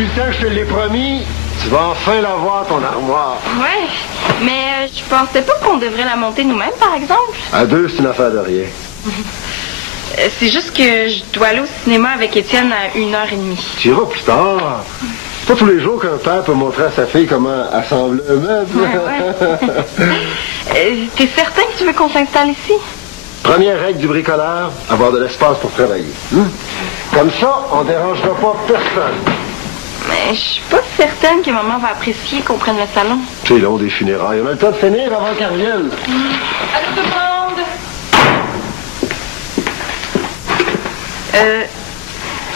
depuis le temps que je te l'ai promis, tu vas enfin l'avoir, ton armoire. Ouais, mais je pensais pas qu'on devrait la monter nous-mêmes, par exemple. À deux, c'est une affaire de rien. C'est juste que je dois aller au cinéma avec Étienne à 1h30. Tu iras plus tard. C'est pas tous les jours qu'un père peut montrer à sa fille comment assembler un meuble. Ouais. T'es certain que tu veux qu'on s'installe ici? Première règle du bricoleur, avoir de l'espace pour travailler. Comme ça, on dérangera pas personne. Mais je suis pas certaine que maman va apprécier qu'on prenne le salon. C'est long des funérailles. On a le temps de finir avant qu'elle revienne. Allô tout le monde!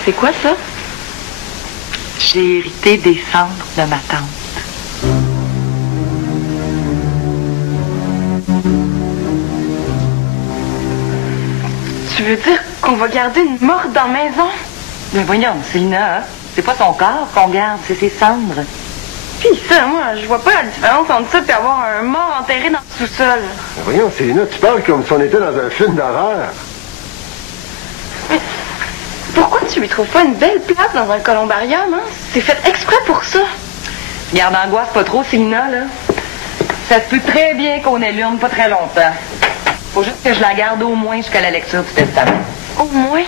C'est quoi ça? J'ai hérité des cendres de ma tante. Tu veux dire qu'on va garder une morte dans la maison? Mais voyons, Célina, hein? C'est pas son corps qu'on garde, c'est ses cendres. Puis ça, moi, je vois pas la différence entre ça et avoir un mort enterré dans le sous-sol. Mais voyons, Célina, tu parles comme si on était dans un film d'horreur. Mais pourquoi tu lui trouves pas une belle place dans un columbarium, hein? C'est fait exprès pour ça. Garde angoisse pas trop, Célina, là. Ça se peut très bien qu'on ait l'urne pas très longtemps. Faut juste que je la garde au moins jusqu'à la lecture du testament. Au moins?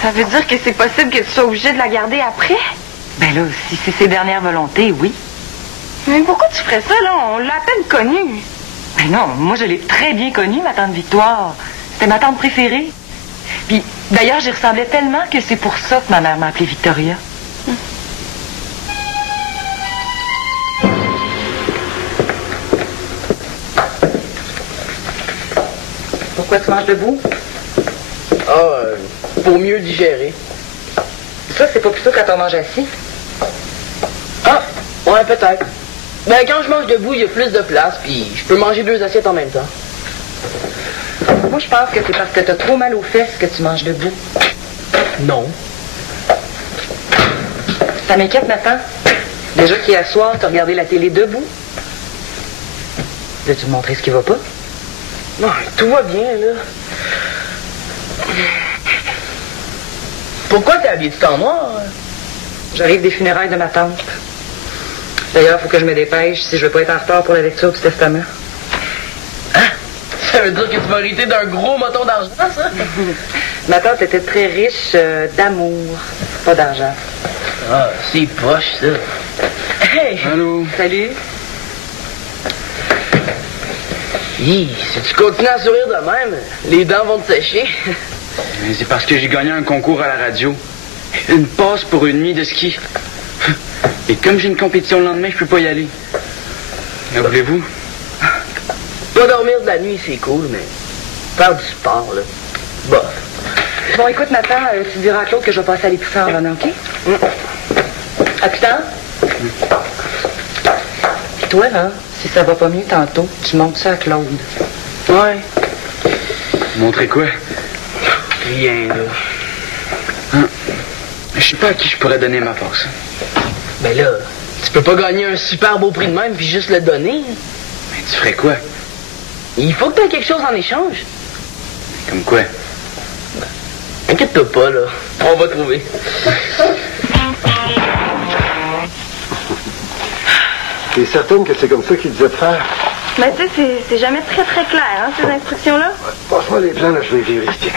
Ça veut dire que c'est possible que tu sois obligé de la garder après? Ben là, si c'est ses dernières volontés, oui. Mais pourquoi tu ferais ça, là? On l'a à peine connue. Ben non, moi je l'ai très bien connue, ma tante Victoire. C'était ma tante préférée. Puis, d'ailleurs, j'y ressemblais tellement que c'est pour ça que ma mère m'a appelée Victoria. Pourquoi tu manges debout? Pour mieux digérer. Ça, c'est pas plutôt quand on mange assis? Ah, ouais, peut-être. Ben, quand je mange debout, il y a plus de place, puis je peux manger 2 assiettes en même temps. Moi, je pense que c'est parce que t'as trop mal aux fesses que tu manges debout. Non. Ça m'inquiète, Nathan. Déjà qu'hier soir, t'as regardé la télé debout. Veux-tu me montrer ce qui va pas? Non, tout va bien, là. Pourquoi t'es habillé tout en noir? J'arrive des funérailles de ma tante. D'ailleurs, faut que je me dépêche si je veux pas être en retard pour la lecture du testament. Hein? Ça veut dire que tu vas hériter d'un gros moton d'argent, ça? Ma tante était très riche d'amour, pas d'argent. Ah, c'est poche, ça. Hey! Allô? Salut. Hi, si tu continues à sourire de même, les dents vont te sécher. Mais c'est parce que j'ai gagné un concours à la radio. Une passe pour une nuit de ski. Et comme j'ai une compétition le lendemain, je peux pas y aller. Mais voulez-vous? Pas dormir de la nuit, c'est cool, mais faire du sport, là, bof. Bon, écoute, Nathan, tu diras à Claude que je vais passer à l'épicerie en revenant, OK? À plus tard. Puis toi, là, si ça va pas mieux tantôt, tu montres ça à Claude. Ouais. Montrer quoi? Rien, là. Hein? Je sais pas à qui je pourrais donner ma passe. Ben là, tu peux pas gagner un super beau prix de même puis juste le donner. Mais tu ferais quoi? Il faut que t'aies quelque chose en échange. Comme quoi? Inquiète-toi pas, là. On va trouver. T'es certaine que c'est comme ça qu'il disait de faire? Mais tu sais, c'est jamais très très clair, hein, ces instructions-là. Passe-moi les plans, là, je vais les vérifier.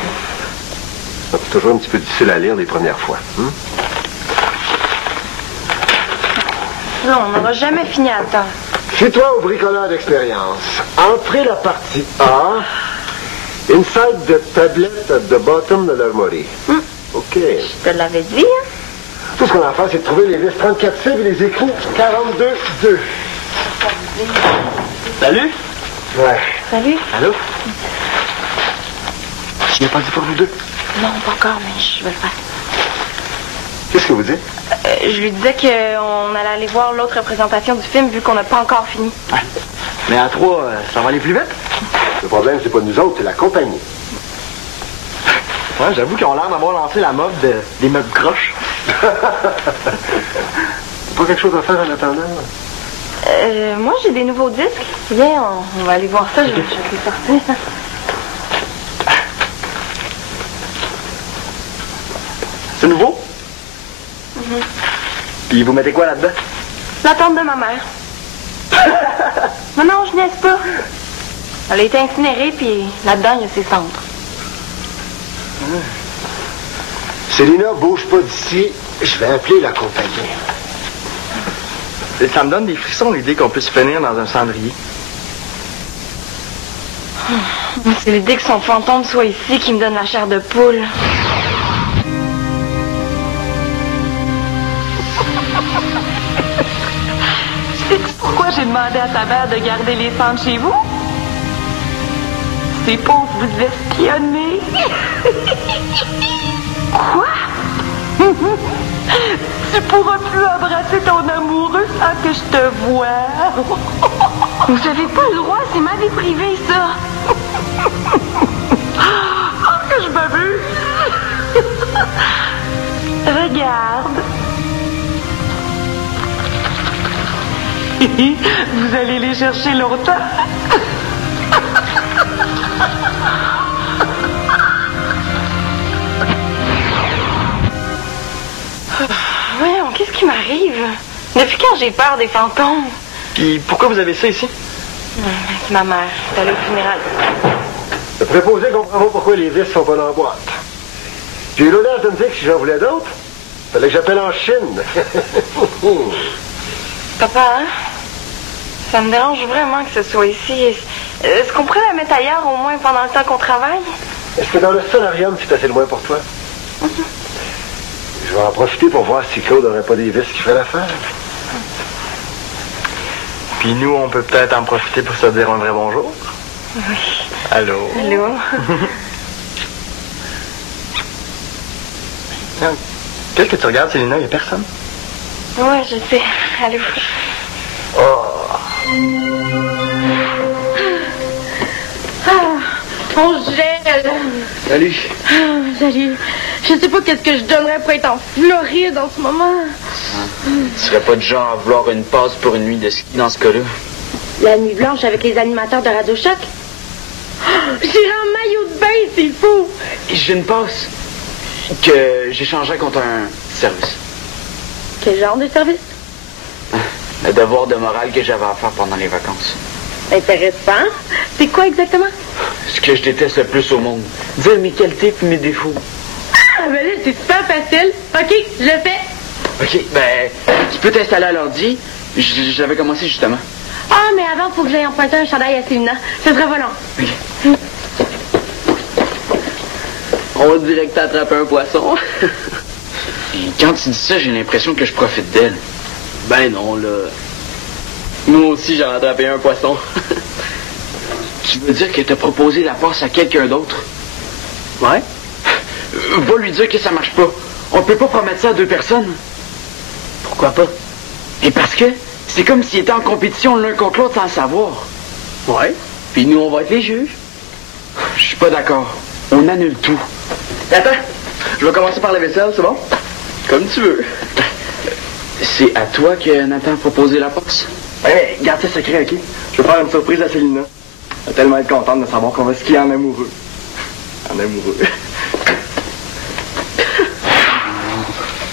C'est toujours un petit peu difficile à lire les premières fois. Non, on n'aura jamais fini à temps. Fais-toi au bricoleur d'expérience. Entrez la partie A. Inside the tablet at the bottom de l'armoire. OK. Je te l'avais dit, hein? Tout ce qu'on a à faire, c'est de trouver les vis 34C et les écrous 42-2. Salut? Ouais. Salut. Allô? Je n'ai pas dit pour vous deux. Non, pas encore, mais je vais le faire. Qu'est-ce que vous dites? Je lui disais qu'on allait aller voir l'autre représentation du film vu qu'on n'a pas encore fini. Ouais. Mais à 3, ça va aller plus vite? Le problème, c'est pas nous autres, c'est la compagnie. Ouais, j'avoue qu'ils ont l'air d'avoir lancé la mode des meubles croches. Pas quelque chose à faire en attendant? Moi, j'ai des nouveaux disques. Viens, on va aller voir ça, je vais te les sortir. C'est nouveau? Puis vous mettez quoi là-dedans? La tante de ma mère. Non, je niaise pas. Elle a été incinérée, puis là-dedans, il y a ses cendres. Célina, bouge pas d'ici. Je vais appeler la compagnie. Et ça me donne des frissons l'idée qu'on puisse finir dans un cendrier. C'est l'idée que son fantôme soit ici qui me donne la chair de poule. Sais-tu pourquoi j'ai demandé à ta mère de garder les cendres chez vous? C'est pour vous espionner. Quoi? Tu pourras plus embrasser ton amoureux sans que je te voie. Vous avez pas le droit, c'est ma vie privée, ça. Oh, que je m'amuse. Regarde. Vous allez les chercher longtemps. Voyons, qu'est-ce qui m'arrive? Depuis quand j'ai peur des fantômes? Puis pourquoi vous avez ça ici? C'est ma mère. C'est allée au funérail. Le préposé comprend pas pourquoi les vis sont pas dans la boîte. J'ai eu l'honneur de me dire que si j'en voulais d'autres, fallait que j'appelle en Chine. Papa, hein? Ça me dérange vraiment que ce soit ici. Est-ce qu'on pourrait la mettre ailleurs, au moins pendant le temps qu'on travaille? Est-ce que dans le solarium, c'est assez loin pour toi? Je vais en profiter pour voir si Claude n'aurait pas des vis qui feraient l'affaire. Puis nous, on peut peut-être en profiter pour se dire un vrai bonjour. Oui. Allô? Allô? Qu'est-ce que tu regardes, Célina? Il n'y a personne. Ouais, je sais. Allô? On gèle. Salut. Salut. Je sais pas qu'est-ce que je donnerais pour être en Floride en ce moment. Tu serais pas du genre à vouloir une passe pour une nuit de ski dans ce cas-là? La nuit blanche avec les animateurs de Radio Choc. J'irai en maillot de bain, c'est fou. J'ai une passe que j'échangerais contre un service. Quel genre de service? Le devoir de morale que j'avais à faire pendant les vacances. Intéressant. C'est quoi exactement? Ce que je déteste le plus au monde. Dire mes qualités puis mes défauts. Ah, ben là, c'est super facile. OK, je le fais. OK, ben, tu peux t'installer à l'ordi. J'avais commencé justement. Ah, mais avant, il faut que j'aille emprunter un chandail à Célina. Ce sera volant. OK. On dirait que t'as attrapé un poisson. Et quand tu dis ça, j'ai l'impression que je profite d'elle. Ben non, là. Moi aussi, j'ai attrapé un poisson. Tu veux dire que t'as proposé la passe à quelqu'un d'autre? Ouais? Va lui dire que ça marche pas. On peut pas promettre ça à deux personnes. Pourquoi pas? Et parce que c'est comme s'ils étaient en compétition l'un contre l'autre sans le savoir. Ouais. Puis nous, on va être les juges. Je suis pas d'accord. On annule tout. Attends, je vais commencer par la vaisselle, c'est bon? Comme tu veux. C'est à toi que Nathan a proposé la passe? Ouais, mais garde ça secret, OK? Je vais faire une surprise à Célina. Elle va tellement être contente de savoir qu'on va skier en amoureux. En amoureux.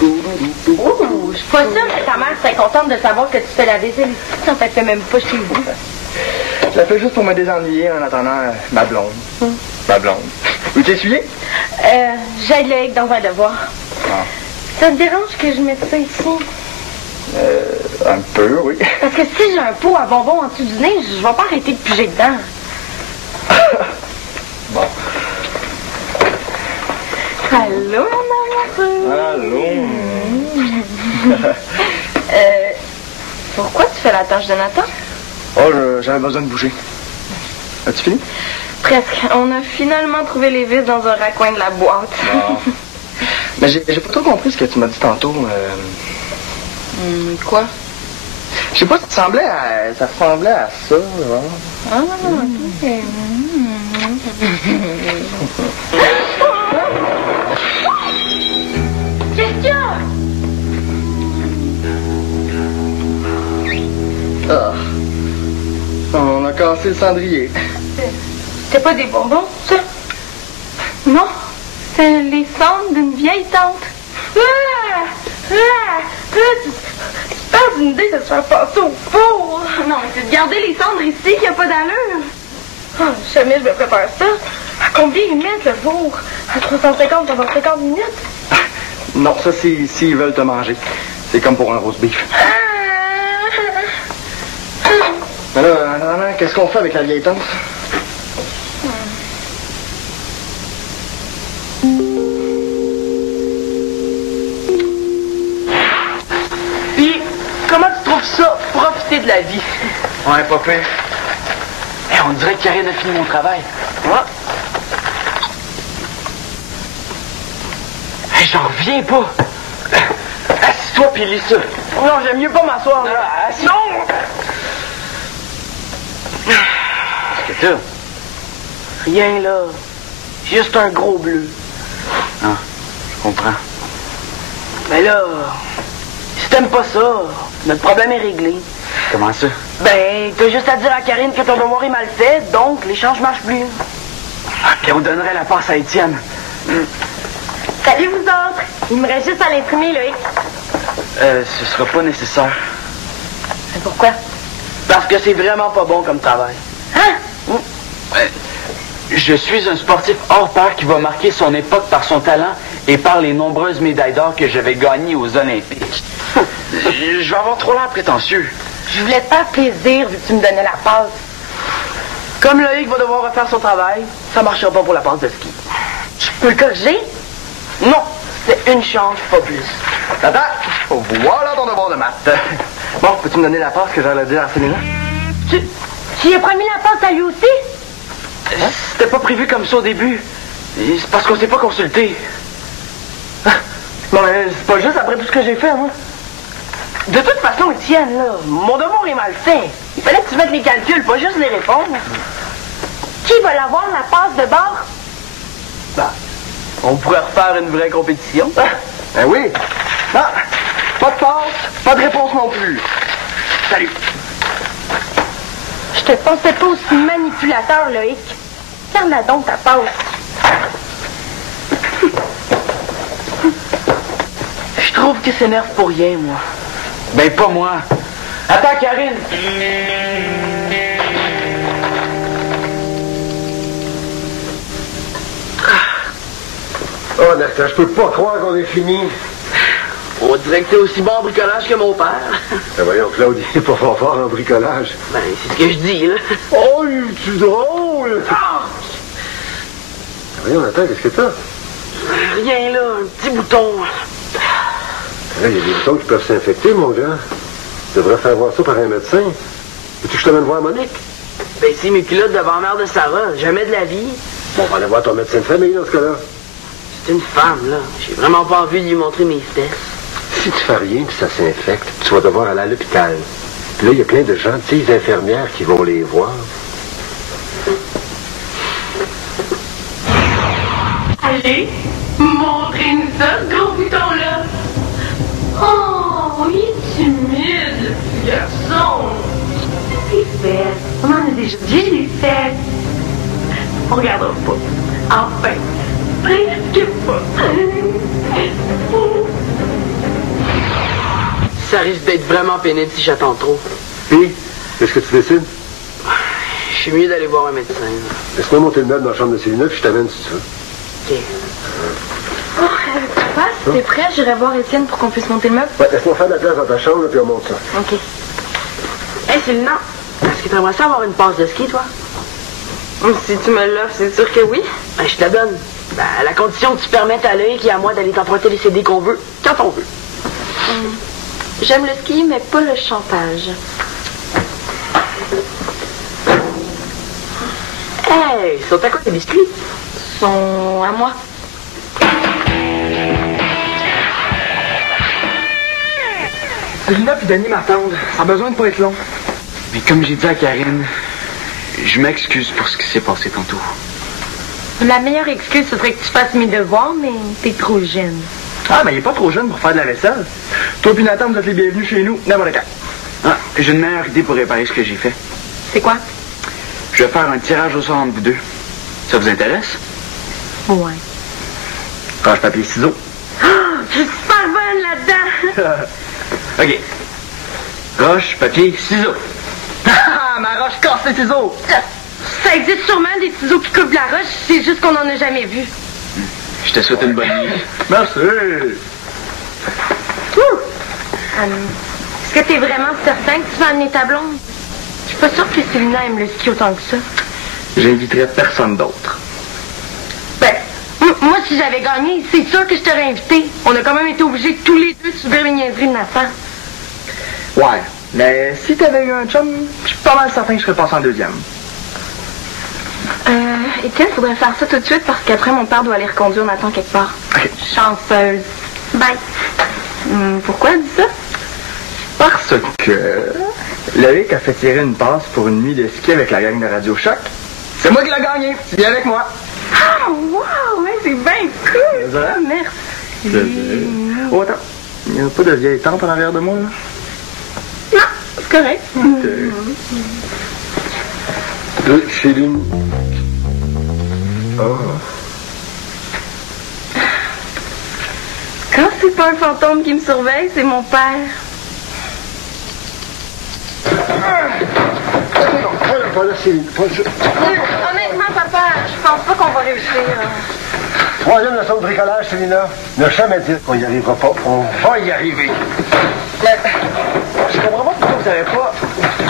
Je suis pas sûre que ta mère serait contente de savoir que tu fais la vaisselle ici quand elle fait même pas chez vous. Je la fais juste pour me désennuyer en attendant ma blonde. Ma blonde. Vous t'essuyez? J'aide le hic dans un devoir. Ah. Ça te dérange que je mette ça ici? Un peu, oui. Parce que si j'ai un pot à bonbons en dessous du nez, je vais pas arrêter de piger dedans. Bon. Allô, mon amoureux? Allô? Pourquoi tu fais la tâche de Nathan? Oh, j'avais besoin de bouger. As-tu fini? Presque. On a finalement trouvé les vis dans un raccoin de la boîte. Bon. Mais j'ai pas trop compris ce que tu m'as dit tantôt. Quoi? Je sais pas, ça ressemblait à ça, là. Ah, ok. Qu'est-ce qu'il y a? Ah. On a cassé le cendrier. C'était pas des bonbons, ça? Non, c'est les cendres d'une vieille tante. Ah! Tu perds une idée de se faire passer au four. Non, mais c'est de garder les cendres ici qu'il n'y a pas d'allure. Oh, jamais je me prépare ça. À combien ils mettent le four? À 350 minutes? Non, ça, c'est s'ils veulent te manger. C'est comme pour un roast beef. Mais là, qu'est-ce qu'on fait avec la vieille tante? Puis, comment tu trouves ça, profiter de la vie? Ouais, pas pire. Hey, on dirait que Karine a fini mon travail. Ouais. Hey, j'en reviens pas. Assis-toi pis lis ça. Non, j'aime mieux pas m'asseoir. assis. Non! Qu'est-ce que t'as? Rien, là. Juste un gros bleu. Ah, je comprends. Mais là, si t'aimes pas ça, notre problème est réglé. Comment ça? Ben, t'as juste à dire à Karine que ton devoir est mal fait, donc l'échange marche plus. Et on donnerait la passe à Étienne. Salut vous autres. Il me reste juste à l'imprimer, Loïc. Ce sera pas nécessaire. Mais pourquoi? Parce que c'est vraiment pas bon comme travail. Hein? Je suis un sportif hors pair qui va marquer son époque par son talent et par les nombreuses médailles d'or que j'avais gagnées aux Olympiques. Je vais avoir trop l'air prétentieux. Je voulais te faire plaisir vu que tu me donnais la passe. Comme Loïc va devoir refaire son travail, ça marchera pas pour la passe de ski. Je peux le corriger? Non, c'est une chance, pas plus. Attends, voilà ton devoir de maths. Bon, peux-tu me donner la passe que j'allais dire à Célina? Tu y as promis la passe à lui aussi? C'était pas prévu comme ça au début. Et c'est parce qu'on s'est pas consulté. Non, mais c'est pas juste après tout ce que j'ai fait, moi. De toute façon, Étienne, là, mon devoir est mal fait. Il fallait que tu mettes les calculs, pas juste les répondre. Qui va l'avoir, la passe de bord? Ben, on pourrait refaire une vraie compétition. Ben oui. Non, pas de passe, pas de réponse non plus. Salut. Je te pensais pas aussi manipulateur, Loïc. Garde-la donc ta passe. Je trouve que c'est nerf pour rien, moi. Ben, pas moi. Attends, Karine. Oh, Nasta, je peux pas croire qu'on est fini. On dirait que t'es aussi bon en bricolage que mon père. Ben voyons, Claude, il est pas fort en bricolage. Ben, c'est ce que je dis, là. Oh, il est drôle! Voyons, attends, qu'est-ce que t'as? Rien, là, un petit bouton. Là, il y a des boutons qui peuvent s'infecter, mon gars. Tu devrais faire voir ça par un médecin. Veux-tu que je t'amène voir Monique? Ben, si mes culottes devant mère de Sarah, jamais de la vie. Bon, on va aller voir ton médecin de famille dans ce cas-là. C'est une femme, là. J'ai vraiment pas envie de lui montrer mes fesses. Si tu fais rien puis ça s'infecte, tu vas devoir aller à l'hôpital. Puis là, il y a plein de gentilles infirmières qui vont les voir. Allez, montrez-nous ça, ce gros bouton-là. Oh, il est humide, le petit garçon. Les fesses, on en a déjà dit les fesses. On regardera pas. Enfin, presque pas. Ça risque d'être vraiment pénible si j'attends trop. Puis, qu'est-ce que tu décides? Je suis mieux d'aller voir un médecin. Laisse-moi monter le meuble dans la chambre de Célina, puis je t'amène si tu veux. OK. Oh, papa, si t'es prêt, j'irai voir Étienne pour qu'on puisse monter le meuble. Ouais, laisse-moi faire de la place dans ta chambre, puis on monte ça. OK. Hey, Célina, est-ce que t'aimerais ça avoir une passe de ski, toi? Si tu me l'offres, c'est sûr que oui. Ben, je te la donne. Ben, à la condition que tu permettes à Loïc et à moi d'aller t'emprunter les CD qu'on veut, quand on veut. J'aime le ski, mais pas le chantage. Hey, sont à quoi tes biscuits? Sont à moi. Célina puis Denis m'attendent. Ça a besoin de pas être long. Mais comme j'ai dit à Karine, je m'excuse pour ce qui s'est passé tantôt. La meilleure excuse, ce serait que tu fasses mes devoirs, mais t'es trop jeune. Ah, mais il est pas trop jeune pour faire de la vaisselle. Toi puis Nathan, vous êtes les bienvenus chez nous, n'importe quand. Ah, j'ai une meilleure idée pour réparer ce que j'ai fait. C'est quoi? Je vais faire un tirage au sort entre vous deux. Ça vous intéresse? Ouais. Roche, papier, ciseaux. Je suis super bonne là-dedans. OK. Roche, papier, ciseaux. Ah, ma roche casse les ciseaux. Ça existe sûrement des ciseaux qui coupent la roche, c'est juste qu'on n'en a jamais vu. Je te souhaite une bonne nuit. Merci. Est-ce que t'es vraiment certain que tu vas amener ta blonde? Je suis pas sûre que Célina aime le ski autant que ça. J'inviterai personne d'autre. Ben, moi, si j'avais gagné, c'est sûr que je t'aurais invité. On a quand même été obligés tous les deux de subir les niaiseries de Nathan. Ouais, mais si t'avais eu un chum, je suis pas mal certain que je serais passé en deuxième. Étienne, faudrait faire ça tout de suite parce qu'après, mon père doit aller reconduire Nathan quelque part. OK. Chanceuse. Bye. Pourquoi elle dit ça? Parce que Loïc a fait tirer une passe pour une nuit de ski avec la gang de Radio Choc. C'est moi qui l'ai gagné. Tu viens avec moi. Ah, wow! Ouais, c'est bien cool! Ça? Merci. Oh, attends. Il n'y a pas de vieille tante en arrière de moi, là? Non, c'est correct. Céline. Oh. Quand c'est pas un fantôme qui me surveille, c'est mon père. Voilà, Céline. Honnêtement, papa, je pense pas qu'on va réussir. Troisième leçon de bricolage, Célina. Ne jamais dire qu'on n'y arrivera pas. On va y arriver. Mais je comprends pas pourquoi vous n'avez pas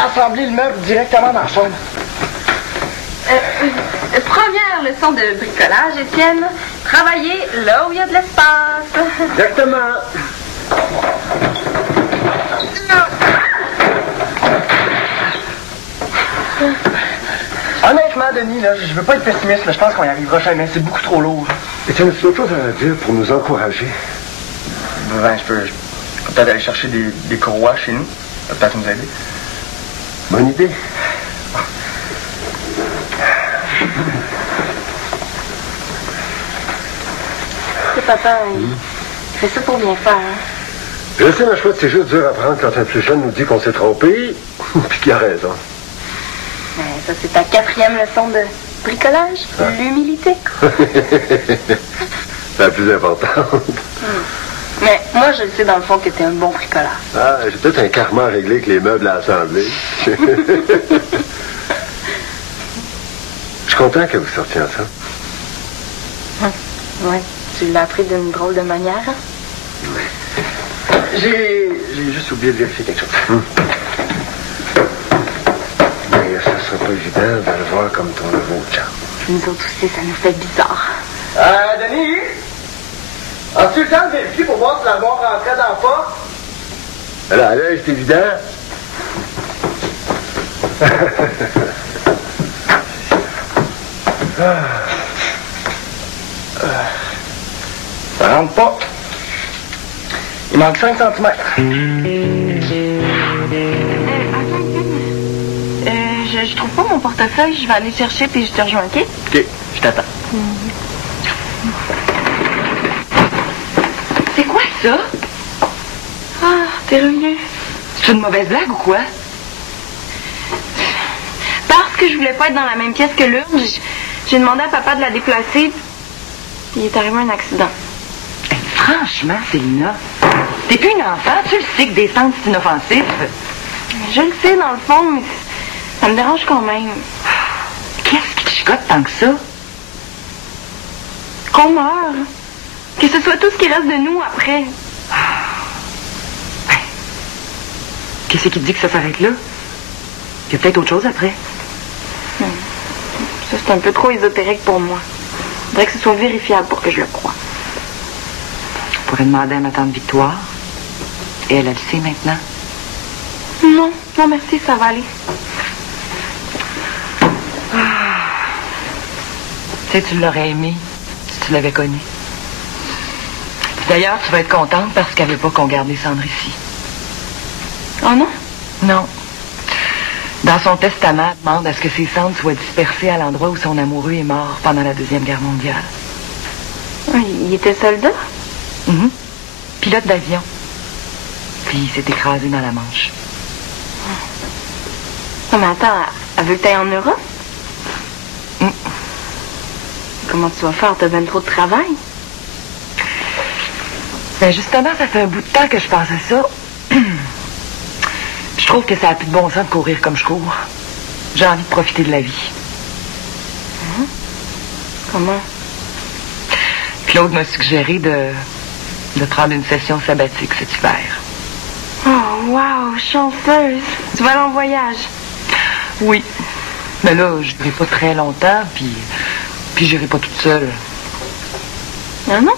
assemblé le meuble directement dans la chambre. Première leçon de bricolage, Étienne. Travailler là où il y a de l'espace. Exactement. Honnêtement, Denis, là, je veux pas être pessimiste, là, je pense qu'on y arrivera jamais, c'est beaucoup trop lourd. Et tu as autre chose à dire pour nous encourager? Ben, je peux peut-être aller chercher des courroies chez nous. Ça peut peut-être nous aider. Bonne idée. C'est papa, il fait ça pour bien faire. Hein? Je sais, ma chouette, c'est juste dur à prendre quand un plus jeune nous dit qu'on s'est trompé, puis qu'il a raison. Ouais, ça, c'est ta 4e leçon de bricolage, l'humilité. C'est la plus importante. Mais moi, je le sais dans le fond que t'es un bon bricoleur. Ah, j'ai peut-être un karma à régler avec les meubles à assembler. Je suis content que vous sortiez ensemble. Ouais, tu l'as appris d'une drôle de manière. J'ai juste oublié de vérifier quelque chose. Mais ça sera pas évident de le voir comme ton nouveau chum. Nous autres aussi, ça nous fait bizarre. Denis? As-tu le temps de vérifier pour voir si la mort rentrait dans la porte? Alors, là, c'est évident. Ça rentre pas. Il manque 5 cm. Je trouve pas mon portefeuille, je vais aller chercher puis je te rejoins, OK? OK, je t'attends. C'est quoi ça? Ah, t'es revenu. C'est une mauvaise blague ou quoi? Parce que je voulais pas être dans la même pièce que l'urne, j'ai demandé à papa de la déplacer, puis il est arrivé un accident. Hey, franchement, Célina, t'es plus une enfant, tu le sais que descendre, c'est inoffensif. Je le sais, dans le fond, mais ça me dérange quand même. Qu'est-ce qui te chicote tant que ça? Qu'on meure. Que ce soit tout ce qui reste de nous après. Ben, qu'est-ce qui te dit que ça s'arrête là? Il y a peut-être autre chose après. Ça, c'est un peu trop ésotérique pour moi. Il faudrait que ce soit vérifiable pour que je le croie. Je pourrais demander à ma tante Victoire. Et elle le sait maintenant. Non, non merci, ça va aller. Tu sais, tu l'aurais aimé si tu l'avais connu. D'ailleurs, tu vas être contente parce qu'elle veut pas qu'on garde les cendres ici. Oh non? Non. Dans son testament, elle demande à ce que ses cendres soient dispersées à l'endroit où son amoureux est mort pendant la Deuxième Guerre mondiale. Il était soldat? Pilote d'avion. Puis il s'est écrasé dans la Manche. Non, mais attends, elle veut que t'ailles en Europe? Comment tu vas faire? T'as bien trop de travail? Ben justement, ça fait un bout de temps que je pense à ça. Je trouve que ça a plus de bon sens de courir comme je cours. J'ai envie de profiter de la vie. Comment? Claude m'a suggéré de prendre une session sabbatique cet hiver. Oh, wow, chanceuse. Tu vas aller en voyage? Oui. Mais là, je n'irai pas très longtemps, puis j'irai pas toute seule. Ah non?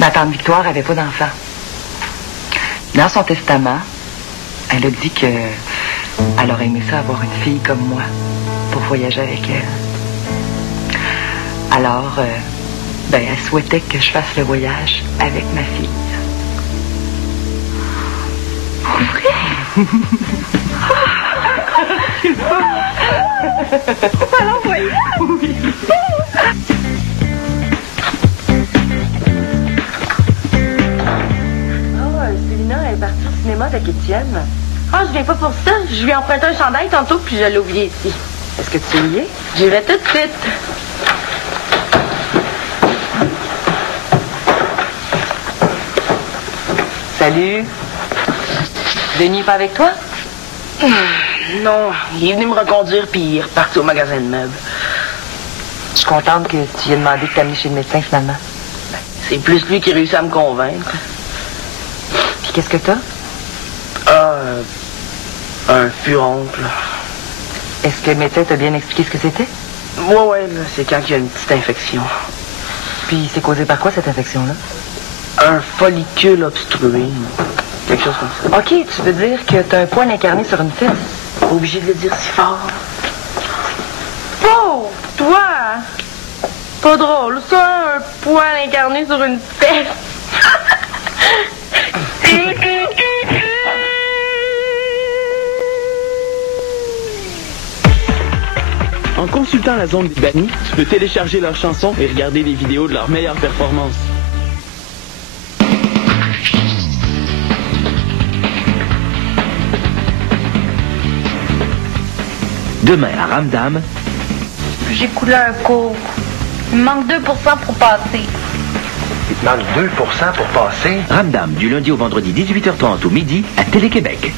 Ma tante Victoire avait pas d'enfant. Dans son testament, elle a dit que elle aurait aimé ça avoir une fille comme moi pour voyager avec elle. Alors, elle souhaitait que je fasse le voyage avec ma fille. Alors, voyage? Oui. Célina est partie au cinéma avec Étienne. Ah, je viens pas pour ça. Je lui ai emprunté un chandail tantôt, puis je l'ai oublié ici. Est-ce que tu y es? J'y vais tout de suite. Salut. Denis est pas avec toi? Non, il est venu me reconduire puis il est reparti au magasin de meubles. Je suis contente que tu aies demandé de t'amener chez le médecin finalement. C'est plus lui qui réussit à me convaincre. Puis qu'est-ce que t'as? Un furoncle. Est-ce que le médecin t'a bien expliqué ce que c'était? Ouais, là, c'est quand il y a une petite infection. Puis c'est causé par quoi cette infection-là? Un follicule obstrué. Quelque chose comme ça. OK, tu veux dire que t'as un poil incarné sur une fesse? Pas obligé de le dire si fort. Oh, toi! Pas drôle, ça, un poil incarné sur une fesse. En consultant la zone des bannis, tu peux télécharger leurs chansons et regarder des vidéos de leurs meilleures performances. Demain à Ramdam. J'ai coulé un cours. Il me manque 2% pour passer. Il te manque 2% pour passer. Ramdam, du lundi au vendredi 18h30 au midi à Télé-Québec.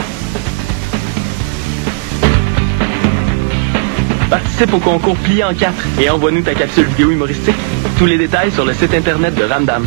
Participe au concours Plié en 4 et envoie-nous ta capsule vidéo humoristique. Tous les détails sur le site internet de Ramdam.